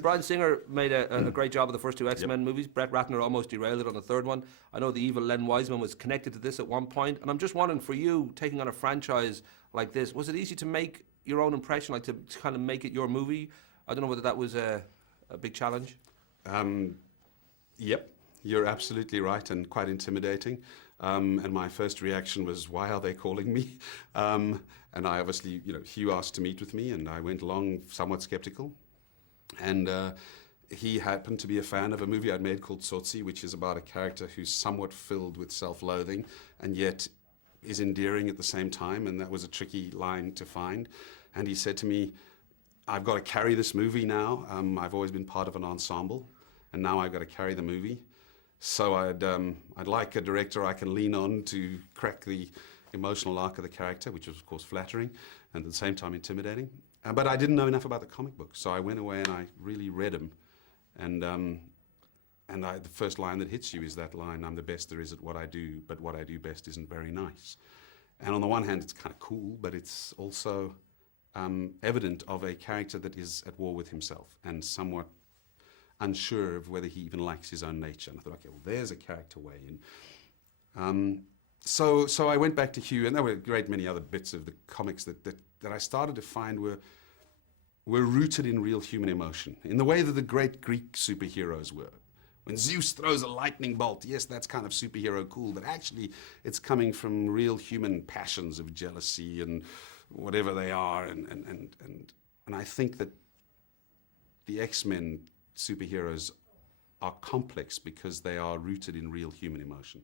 Bryan Singer made a great job of the first two X-Men movies. Brett Ratner almost derailed it on the third one. I know the evil Len Wiseman was connected to this at one point, and I'm just wondering, for you, taking on a franchise like this, was it easy to make your own impression, like to kind of make it your movie? I don't know whether that was a big challenge. Yep, you're absolutely right, and quite intimidating. And my first reaction was, why are they calling me? And I obviously, Hugh asked to meet with me, and I went along somewhat skeptical. And he happened to be a fan of a movie I'd made called Tsotsi, which is about a character who's somewhat filled with self-loathing and yet is endearing at the same time, and that was a tricky line to find. And he said to me, I've got to carry this movie now. I've always been part of an ensemble, and now I've got to carry the movie. So I'd like a director I can lean on to crack the emotional arc of the character, which was, of course, flattering and at the same time intimidating. But I didn't know enough about the comic book, so I went away and I really read them. And the first line that hits you is that line, I'm the best there is at what I do, but what I do best isn't very nice. And on the one hand, it's kind of cool, but it's also evident of a character that is at war with himself and somewhat unsure of whether he even likes his own nature. And I thought, okay, well, there's a character way in. So I went back to Hugh, and there were a great many other bits of the comics that I started to find were rooted in real human emotion, in the way that the great Greek superheroes were. When Zeus throws a lightning bolt, yes, that's kind of superhero cool, but actually it's coming from real human passions of jealousy and whatever they are. And I think that the X-Men superheroes are complex because they are rooted in real human emotion.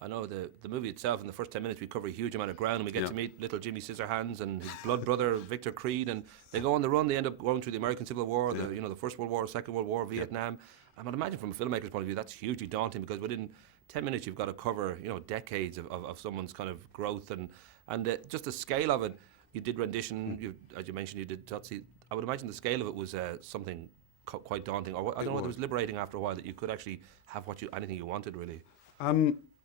I know the movie itself, in the first 10 minutes, we cover a huge amount of ground, and we get to meet little Jimmy Scissorhands and his blood brother, Victor Creed, and they go on the run. They end up going through the American Civil War, the First World War, Second World War, Vietnam. I would imagine from a filmmaker's point of view, that's hugely daunting, because within 10 minutes, you've got to cover, decades of someone's kind of growth, and just the scale of it. You did rendition, as you mentioned, you did Tutsi. I would imagine the scale of it was something quite daunting, or I don't know whether it was liberating after a while, that you could actually have anything you wanted, really.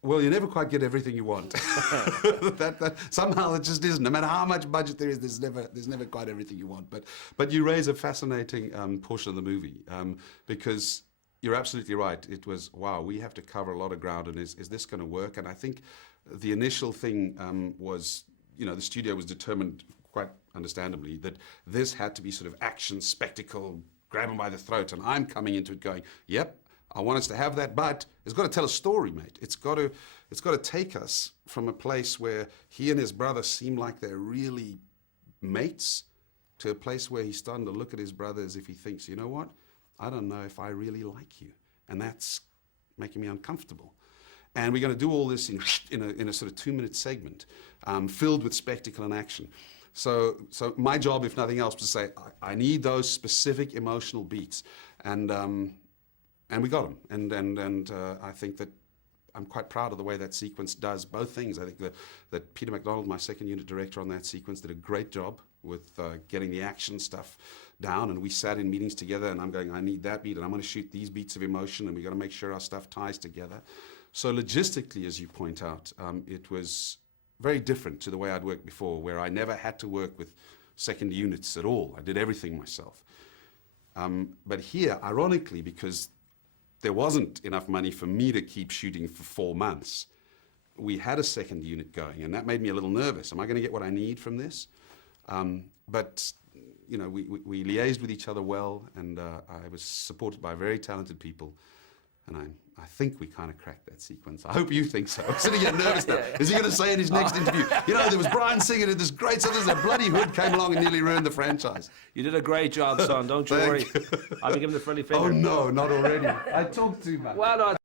Well, you never quite get everything you want. that somehow it just isn't. No matter how much budget there is, there's never quite everything you want. But you raise a fascinating portion of the movie, because you're absolutely right. It was, wow, we have to cover a lot of ground, and is this going to work? And I think the initial thing was, the studio was determined, quite understandably, that this had to be sort of action, spectacle, grab him by the throat. And I'm coming into it going, yep, I want us to have that, but it's got to tell a story, mate. It's got to take us from a place where he and his brother seem like they're really mates to a place where he's starting to look at his brother as if he thinks, you know what? I don't know if I really like you. And that's making me uncomfortable. And we're going to do all this in a sort of 2-minute segment, filled with spectacle and action. So my job, if nothing else, was to say, I need those specific emotional beats. And we got them, and I think that I'm quite proud of the way that sequence does both things. I think that Peter MacDonald, my second unit director on that sequence, did a great job with getting the action stuff down, and we sat in meetings together, and I'm going, I need that beat, and I'm going to shoot these beats of emotion, and we've got to make sure our stuff ties together. So logistically, as you point out, it was very different to the way I'd worked before, where I never had to work with second units at all. I did everything myself. But here, ironically, because there wasn't enough money for me to keep shooting for 4 months, we had a second unit going, and that made me a little nervous. Am I going to get what I need from this? But we liaised with each other well, and I was supported by very talented people, and I think we kind of cracked that sequence. I hope you think so. I'm sitting here nervous now. Is he going to say in his next interview, there was Bryan Singer did this great stuff, there's a bloody Hood came along and nearly ruined the franchise. You did a great job, son. Don't you worry. I've been giving the friendly finger. Oh, no, not already. I talk too much. Well, no,